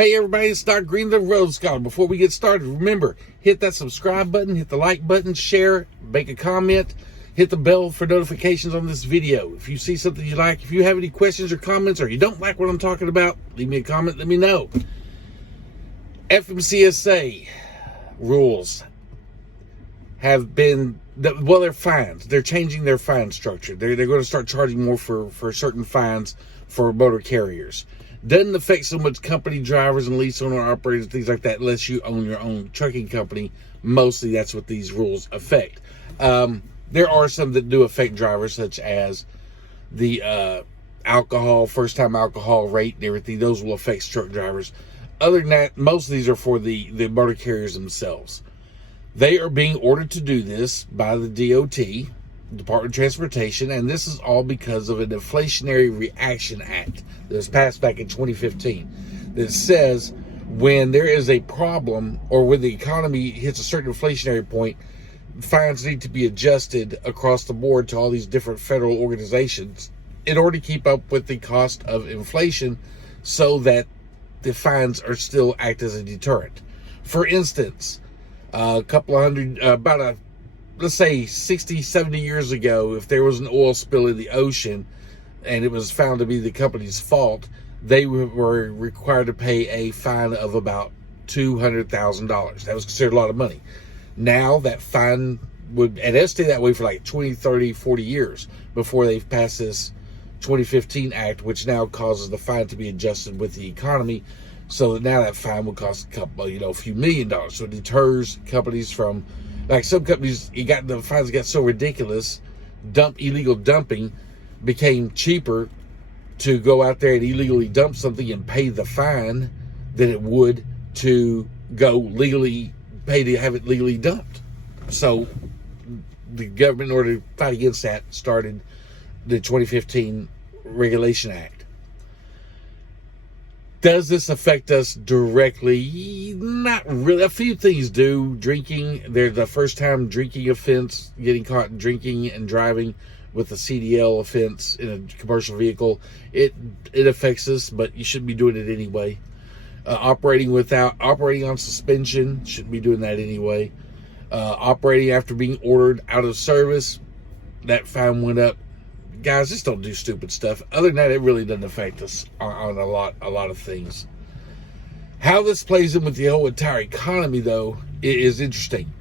Hey everybody, it's Doc Green, the Road Scholar. Before we get started, remember, hit that subscribe button, hit the like button, share, make a comment, hit the bell for notifications on this video. If you see something you like, if you have any questions or comments, or you don't like what I'm talking about, leave me a comment, let me know. FMCSA rules have been, well, they're fines. They're changing their fine structure. They're going to start charging more for certain fines for motor carriers. Doesn't affect so much company drivers and lease owner operators, things like that, unless you own your own trucking company. Mostly that's what these rules affect. There are some that do affect drivers, such as the alcohol, first-time alcohol rate and everything. Those will affect truck drivers. Other than that, most of these are for the motor carriers themselves. They are being ordered to do this by the DOT, Department of Transportation, and this is all because of an Inflationary Reaction Act that was passed back in 2015 that says when there is a problem or when the economy hits a certain inflationary point, fines need to be adjusted across the board to all these different federal organizations in order to keep up with the cost of inflation so that the fines are still act as a deterrent. For instance, let's say 60, 70 years ago, if there was an oil spill in the ocean and it was found to be the company's fault, they were required to pay a fine of about $200,000. That was considered a lot of money. Now that fine would, and it'll stay that way for like 20, 30, 40 years before they've passed this 2015 act, which now causes the fine to be adjusted with the economy. So that now that fine would cost a few $1 million. So it deters companies from, like some companies, the fines got so ridiculous, illegal dumping became cheaper to go out there and illegally dump something and pay the fine than it would to go legally pay to have it legally dumped. So the government, in order to fight against that, started the 2015 Regulation Act. Does this affect us directly? Not really. A few things do. Drinking, there's the first time drinking offense, getting caught drinking and driving with a CDL offense in a commercial vehicle. It affects us, but you shouldn't be doing it anyway. Operating on suspension, shouldn't be doing that anyway. Operating after being ordered out of service, that fine went up. Guys, just don't do stupid stuff. Other than that, it really doesn't affect us on a lot of things. How this plays in with the whole entire economy, though, is interesting.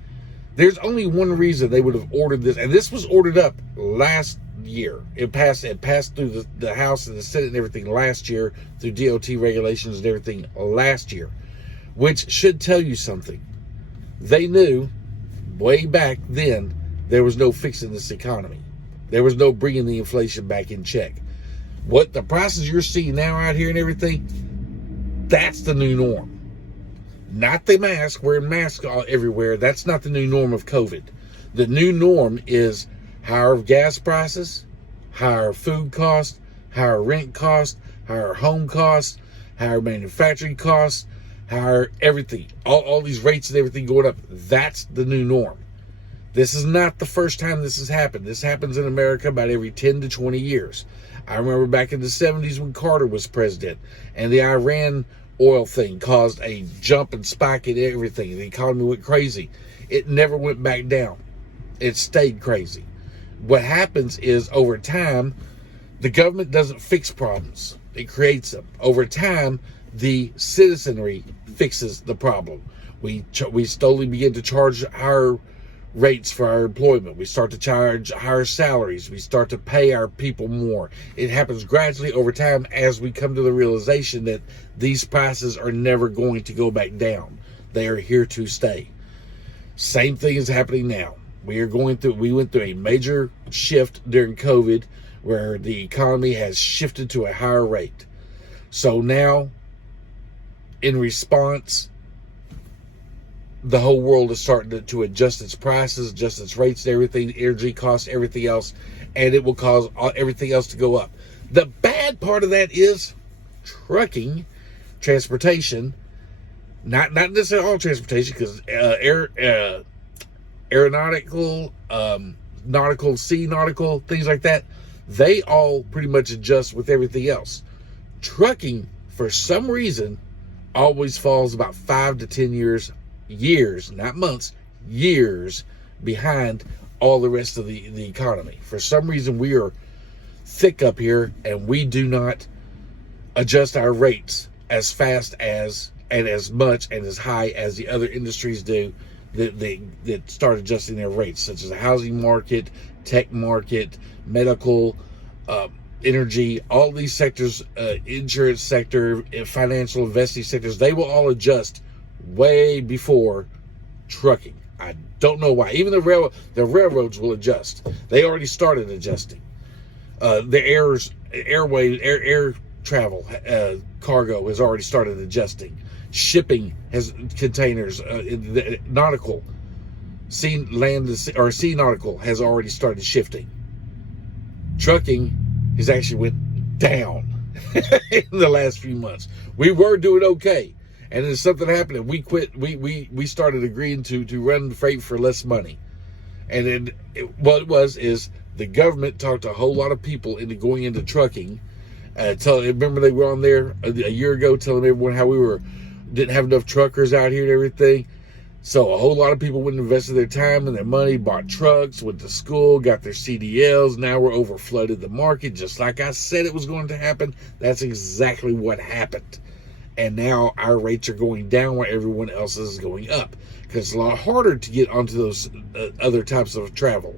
There's only one reason they would have ordered this, and this was ordered up last year. It passed through the House and the Senate and everything last year, through DOT regulations and everything last year, which should tell you something. They knew way back then there was no fixing this economy. There was no bringing the inflation back in check. What the prices you're seeing now out here and everything, that's the new norm. Not the mask, wearing masks everywhere. That's not the new norm of COVID. The new norm is higher gas prices, higher food costs, higher rent costs, higher home costs, higher manufacturing costs, higher everything. All these rates and everything going up. That's the new norm. This is not the first time this has happened. This happens in America about every 10 to 20 years. I remember back in the 70s when Carter was president, and the Iran oil thing caused a jump and spike in everything. The economy went crazy. It never went back down. It stayed crazy. What happens is, over time, the government doesn't fix problems. It creates them. Over time, the citizenry fixes the problem. We slowly begin to charge higher rates for our employment. We start to charge higher salaries. We start to pay our people more. It happens gradually over time as we come to the realization that these prices are never going to go back down. They are here to stay. Same thing is happening now. We went through a major shift during COVID where the economy has shifted to a higher rate. So now, in response, the whole world is starting to adjust its prices, adjust its rates, everything, energy costs, everything else, and it will cause everything else to go up. The bad part of that is trucking, transportation, not necessarily all transportation, because aeronautical, nautical, sea nautical, things like that, they all pretty much adjust with everything else. Trucking, for some reason, always falls about 5 to 10 years, not months, years behind all the rest of the economy. For some reason, we are thick up here, and we do not adjust our rates as fast as and as much and as high as the other industries do that start adjusting their rates, such as the housing market, tech market, medical, energy, all these sectors, insurance sector, financial investing sectors. They will all adjust way before trucking. I don't know why. Even the railroads will adjust. They already started adjusting. The air travel, cargo has already started adjusting. Shipping has containers, nautical, sea nautical has already started shifting. Trucking has actually went down in the last few months. We were doing okay, and then something happened, and we quit. We started agreeing to run freight for less money, and then what it was is the government talked a whole lot of people into going into trucking. Remember they were on there a year ago telling everyone how we didn't have enough truckers out here and everything. So a whole lot of people went and invested their time and their money, bought trucks, went to school, got their CDLs. Now we're over flooded the market, just like I said it was going to happen. That's exactly what happened. And now our rates are going down while everyone else is going up, because it's a lot harder to get onto those other types of travel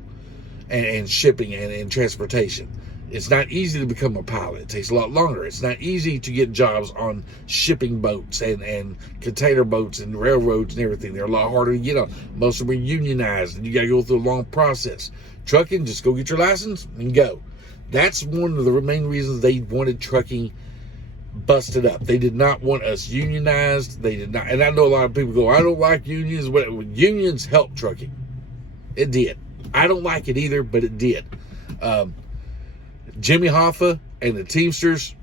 and shipping and transportation. It's not easy to become a pilot. It takes a lot longer. It's not easy to get jobs on shipping boats and container boats and railroads and everything. They're a lot harder to get on. Most of them are unionized, and you got to go through a long process. Trucking, just go get your license and go. That's one of the main reasons they wanted trucking busted up. They did not want us unionized. They did not. And I know a lot of people go, I don't like unions. Unions help trucking. It did. I don't like it either, but it did. Jimmy Hoffa and the Teamsters,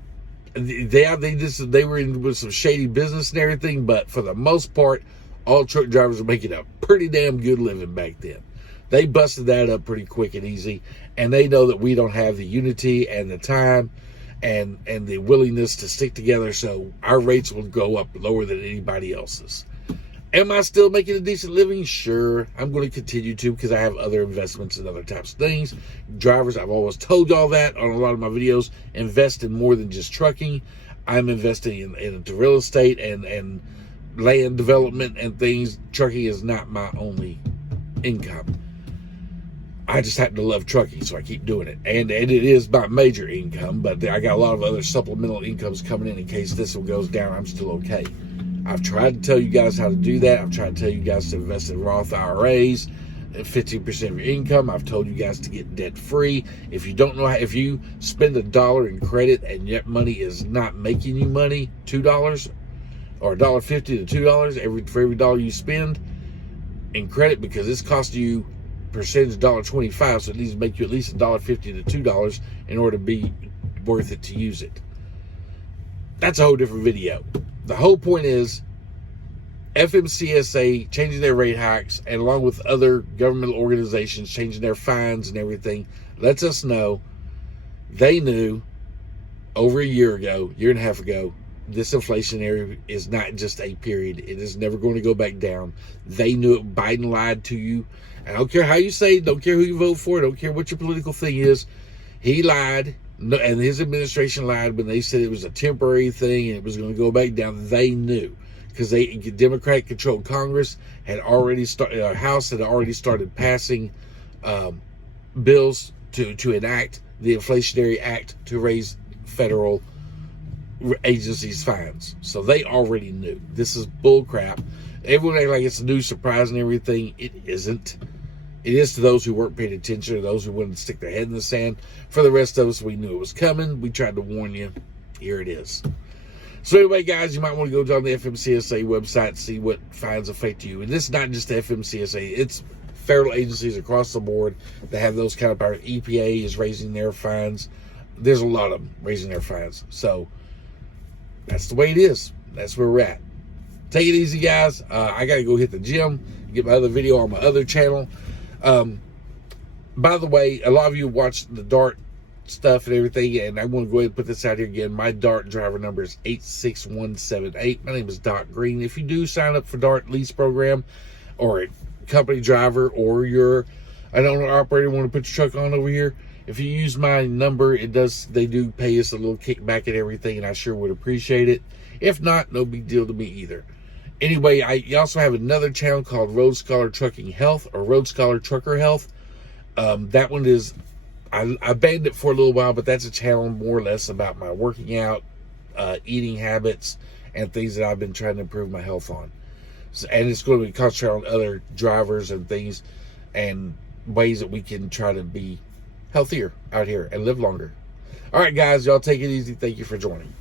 they were in with some shady business and everything, but for the most part, all truck drivers were making a pretty damn good living back then. They busted that up pretty quick and easy, and they know that we don't have the unity and the time and the willingness to stick together, so our rates will go up lower than anybody else's. Am I still making a decent living? Sure. I'm going to continue to, because I have other investments and other types of things. Drivers, I've always told y'all that on a lot of my videos, invest in more than just trucking. I'm investing into real estate and land development and things. Trucking is not my only income. I just happen to love trucking, so I keep doing it. And it is my major income, but I got a lot of other supplemental incomes coming in case this one goes down. I'm still okay. I've tried to tell you guys how to do that. I've tried to tell you guys to invest in Roth IRAs at 15% of your income. I've told you guys to get debt free. If you don't know how, if you spend $1 in credit and your money is not making you money, $2 or $1.50 to $2 for every dollar you spend in credit, because it's costing you percentage $1.25, so it needs to make you at least $1.50 to $2 in order to be worth it to use it. That's a whole different video. The whole point is FMCSA changing their rate hikes, and along with other governmental organizations changing their fines and everything, lets us know they knew over a year and a half ago, this inflationary is not just a period. It is never going to go back down. They knew it. Biden lied to you. I don't care how you say it. Don't care who you vote for. Don't care what your political thing is. He lied. And his administration lied when they said it was a temporary thing and it was going to go back down. They knew, because Democratic-controlled Congress had already started, House had already started passing bills to enact the Inflationary Act to raise federal agencies' fines. So they already knew. This is bull crap. Everyone acts like it's a new surprise and everything. It isn't. It is to those who weren't paying attention, or those who wanted to stick their head in the sand. For the rest of us, we knew it was coming. We tried to warn you. Here it is. So anyway, guys, you might want to go down the FMCSA website and see what fines affect you. And this is not just the FMCSA. It's federal agencies across the board that have those kind of powers. EPA is raising their fines. There's a lot of them raising their fines. So that's the way it is. That's where we're at. Take it easy, guys. I got to go hit the gym, get my other video on my other channel. By the way, a lot of you watch the Dart stuff and everything. And I want to go ahead and put this out here again. My DART driver number is 86178. My name is Doc Green. If you do sign up for DART lease program, or a company driver, or you're an owner operator, want to put your truck on over here, if you use my number, they do pay us a little kickback and everything, and I sure would appreciate it. If not, no big deal to me either. Anyway, I also have another channel called Road Scholar Trucking Health, or Road Scholar Trucker Health. That one is, I banned it for a little while, but that's a channel more or less about my working out, eating habits, and things that I've been trying to improve my health on. So, and it's going to be concentrated on other drivers and things, and ways that we can try to be healthier out here and live longer. All right, guys, y'all take it easy. Thank you for joining.